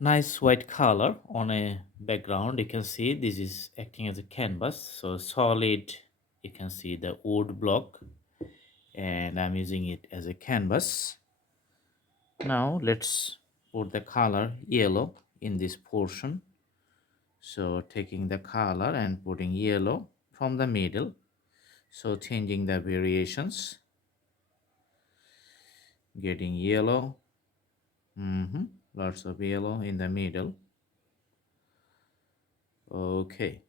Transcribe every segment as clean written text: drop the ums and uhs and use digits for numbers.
nice white color on a background. You can see this is acting as a canvas, so solid. You can see the wood block, and I'm using it as a canvas. Now let's put the color yellow in this portion. So taking the color and putting yellow from the middle, so changing the variations, getting yellow. Lots of yellow in the middle. Okay,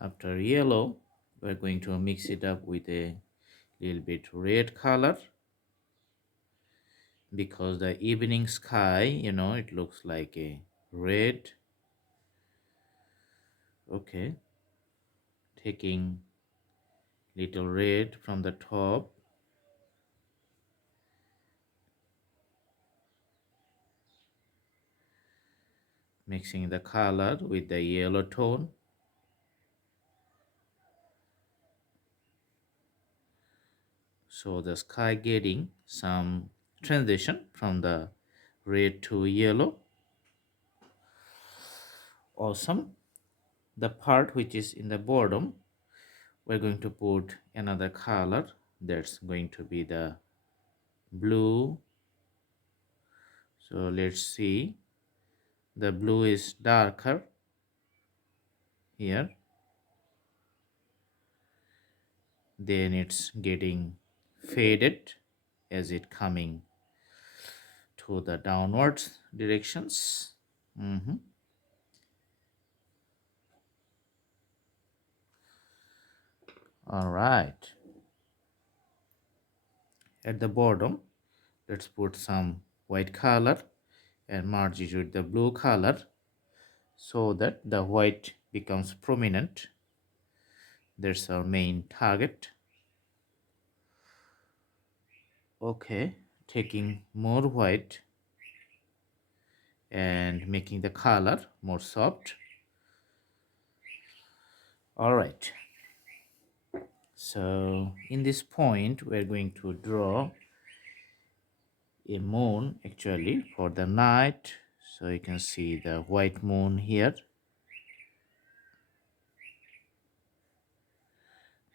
after yellow we're going to mix it up with a little bit red color, because the evening sky, it looks like a red. Okay, taking little red from the top, mixing the color with the yellow tone. So the sky getting some transition from the red to yellow. Awesome. The part which is in the bottom, we're going to put another color. That's going to be the blue. So let's see, the blue is darker here, then it's getting faded as it coming to the downwards directions. All right, at the bottom let's put some white color and merge it with the blue color so that the white becomes prominent. That's our main target. Okay, taking more white and making the color more soft. All right, so in this point we're going to draw a moon actually for the night. So you can see the white moon here,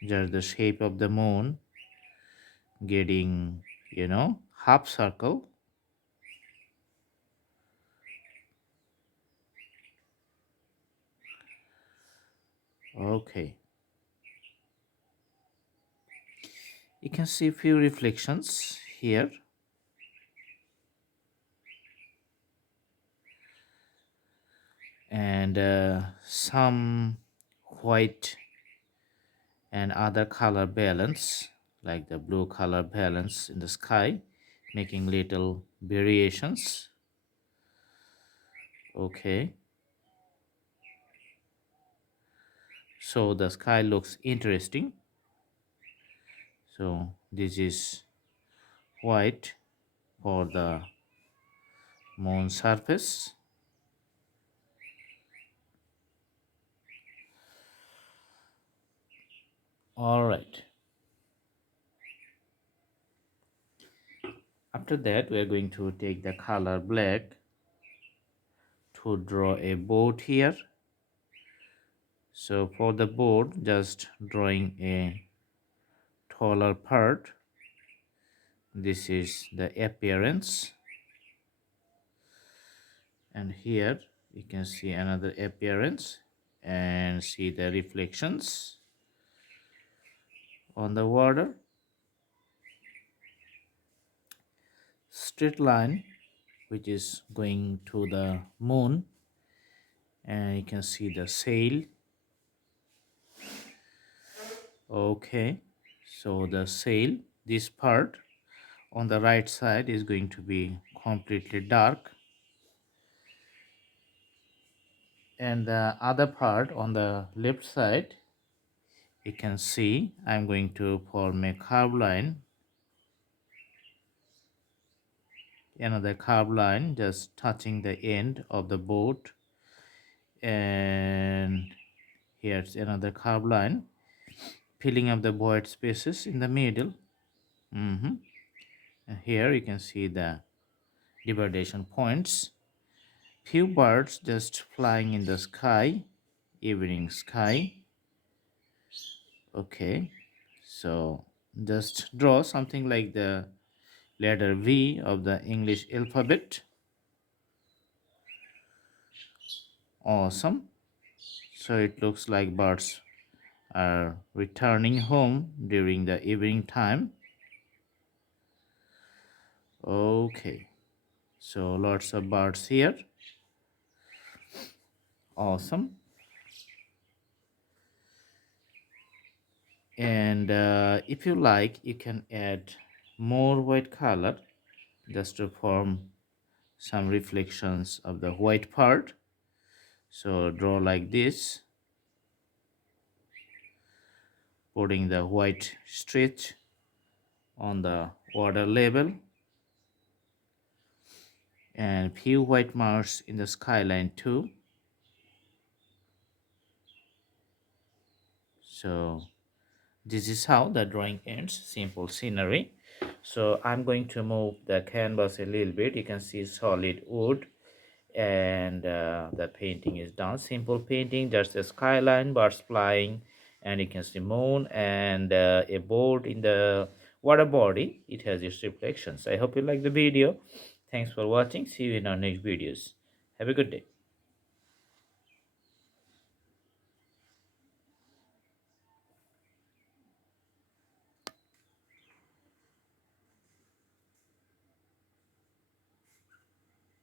just the shape of the moon getting, half circle. Okay, you can see a few reflections here, and some white and other color balance, like the blue color balance in the sky, making little variations. Okay, so the sky looks interesting. So this is white for the moon surface. All right, after that we are going to take the color black to draw a boat here. So for the boat, just drawing a taller part. This is the appearance, and here you can see another appearance and see the reflections on the water. Straight line which is going to the moon, and you can see the sail. Okay, so the sail, this part on the right side is going to be completely dark, and the other part on the left side, you can see I'm going to form a curved line, another curved line just touching the end of the boat, and here's another curved line filling up the void spaces in the middle. And here you can see the degradation points. Few birds just flying in the sky, evening sky. Okay, so just draw something like the letter V of the English alphabet. Awesome. So it looks like birds are returning home during the evening time. Okay, so lots of birds here. Awesome. And if you like, you can add more white color just to form some reflections of the white part. So draw like this, putting the white stretch on the water level and few white marks in the skyline too. So this is how the drawing ends. Simple scenery. So I'm going to move the canvas a little bit. You can see solid wood, and the painting is done. Simple painting, just a skyline, birds flying, and you can see moon and a board in the water body. It has its reflections. I hope you like the video. Thanks for watching. See you in our next videos. Have a good day.